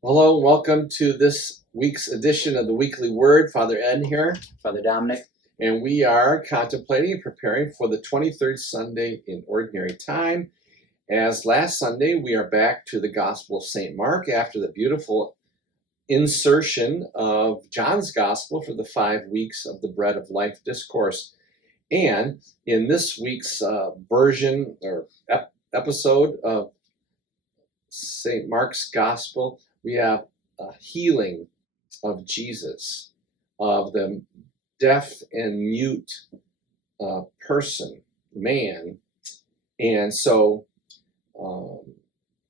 Hello and welcome to this week's edition of the Weekly Word. Father Ed here. Father Dominic. And we are contemplating and preparing for the 23rd Sunday in Ordinary Time. As last Sunday, we are back to the Gospel of St. Mark after the beautiful insertion of John's Gospel for the 5 weeks of the Bread of Life discourse. And in this week's version or episode of St. Mark's Gospel, we have a healing of Jesus, of the deaf and mute person, man. And so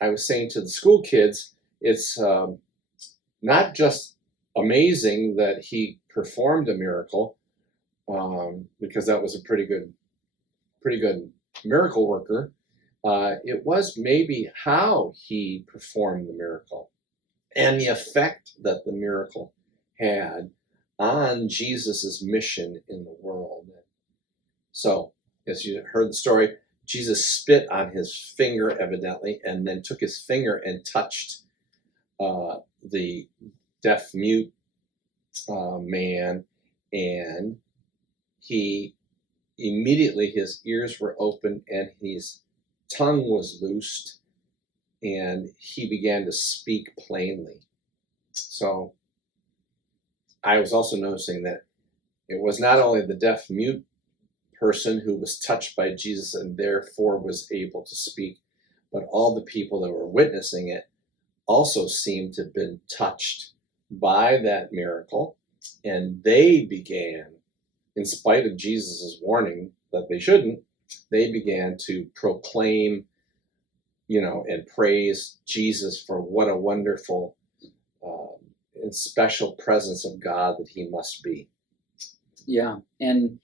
I was saying to the school kids, it's not just amazing that he performed a miracle, because that was a pretty good miracle worker. It was maybe how he performed the miracle and the effect that the miracle had on Jesus's mission in the world. So, as you heard the story, Jesus spit on his finger, evidently, and then took his finger and touched the deaf-mute man, and he immediately, his ears were opened and his tongue was loosed, and he began to speak plainly. So I was also noticing that it was not only the deaf-mute person who was touched by Jesus and therefore was able to speak, but all the people that were witnessing it also seemed to have been touched by that miracle, and they began, in spite of Jesus's warning that they shouldn't, they began to proclaim, and praise Jesus for what a wonderful and special presence of God that he must be. Yeah, and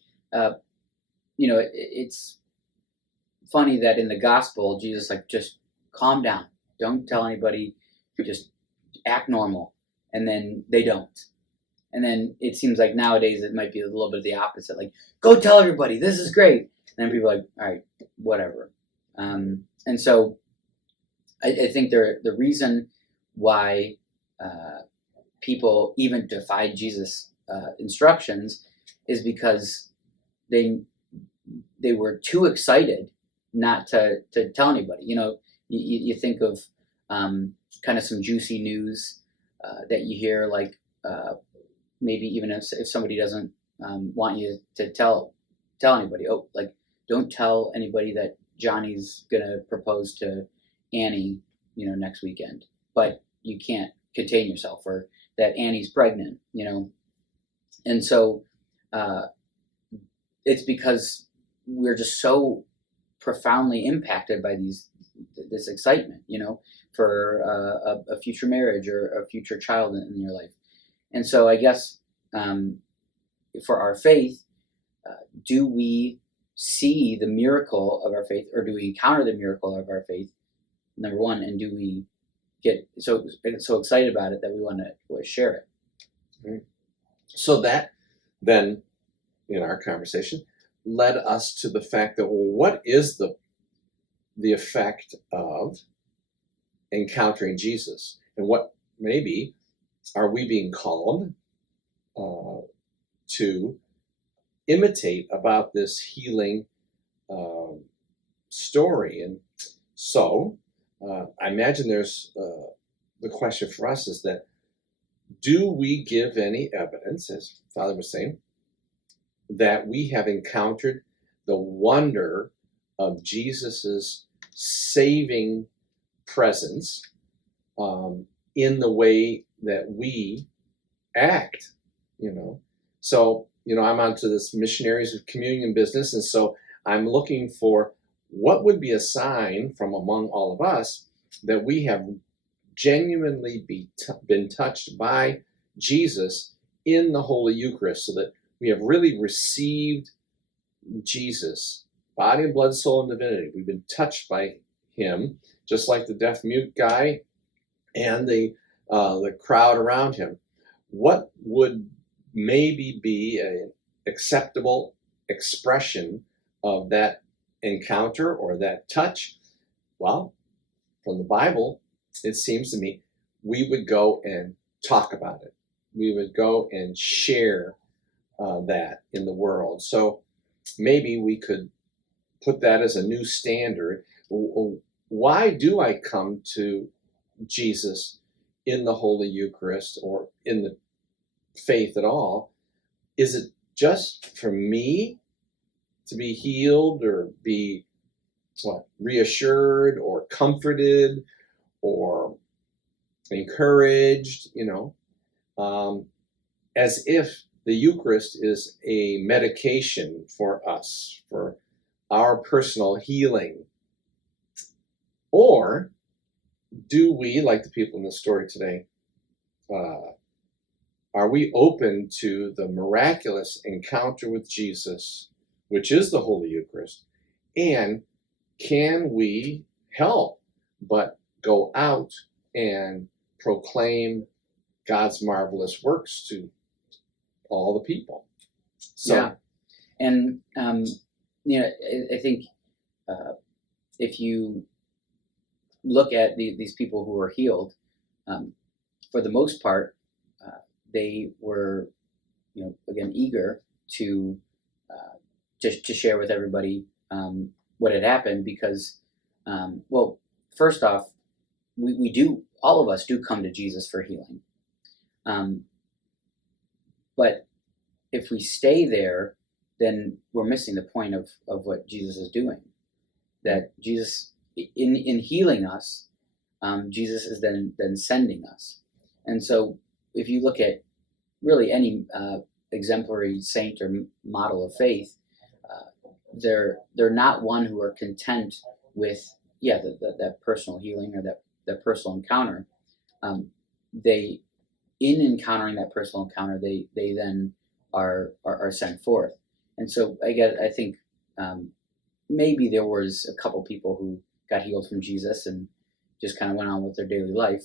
it's funny that in the gospel, Jesus just calm down, don't tell anybody, just act normal, and then they don't. And then it seems like nowadays it might be a little bit of the opposite, like, go tell everybody, this is great. And then people are like, all right, whatever. And so I think the reason why people even defied Jesus' instructions is because they were too excited not to tell anybody. You think of kind of some juicy news that you hear, like maybe even if somebody doesn't want you to tell anybody. Oh, like, don't tell anybody that Johnny's gonna propose to Annie, next weekend, but you can't contain yourself, or that Annie's pregnant, and so it's because we're just so profoundly impacted by this excitement, for a future marriage or a future child in your life. And so I guess for our faith, do we see the miracle of our faith, or do we encounter the miracle of our faith, number one, and do we get so excited about it that we want to share it? Mm-hmm. So that then, in our conversation, led us to the fact that, well, what is the effect of encountering Jesus, and what maybe are we being called to imitate about this healing story? And so I imagine there's the question for us is that, do we give any evidence, as Father was saying, that we have encountered the wonder of Jesus's saving presence in the way that we act? So I'm onto this missionaries of communion business, and so I'm looking for what would be a sign from among all of us that we have genuinely been touched by Jesus in the Holy Eucharist, so that we have really received Jesus, body and blood, soul and divinity. We've been touched by him, just like the deaf-mute guy and the crowd around him. What would maybe be an acceptable expression of that encounter or that touch? Well, from the Bible, it seems to me we would go and talk about it. We would go and share that in the world. So maybe we could put that as a new standard. Why do I come to Jesus in the Holy Eucharist or in the faith at all? Is it just for me to be healed or be reassured or comforted or encouraged, as if the Eucharist is a medication for us, for our personal healing? Or do we, like the people in the story today, are we open to the miraculous encounter with Jesus, which is the Holy Eucharist? And can we help but go out and proclaim God's marvelous works to all the people? So, Yeah. And, I think if you look at these people who were healed, for the most part, they were, again, eager to share with everybody what had happened because, first off, we do, all of us do come to Jesus for healing. But if we stay there, then we're missing the point of what Jesus is doing. That Jesus, in healing us, Jesus is then sending us. And so if you look at really any exemplary saint or model of faith, they're not one who are content with that personal healing or that personal encounter. They, in encountering that personal encounter, they then are sent forth. And so I think maybe there was a couple people who got healed from Jesus and just kind of went on with their daily life,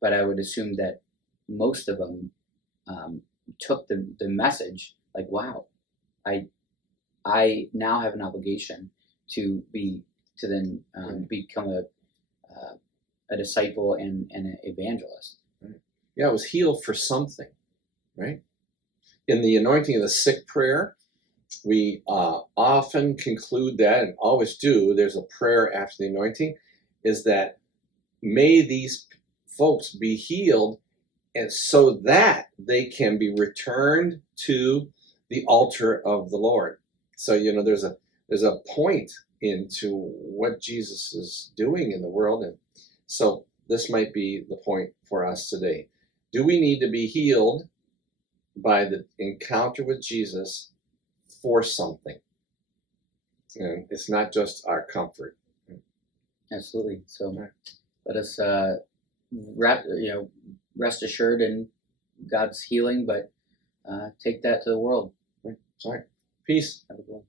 but I would assume that most of them took the message like, wow, I now have an obligation to then become a disciple and an evangelist. Yeah, it was healed for something, right? In the anointing of the sick prayer, we often conclude that, and always do, there's a prayer after the anointing, is that may these folks be healed and so that they can be returned to the altar of the Lord. So, there's a point into what Jesus is doing in the world. And so this might be the point for us today. Do we need to be healed by the encounter with Jesus for something? And it's not just our comfort. Absolutely. So let us rest assured in God's healing, but take that to the world. All right. Peace. Have a good one.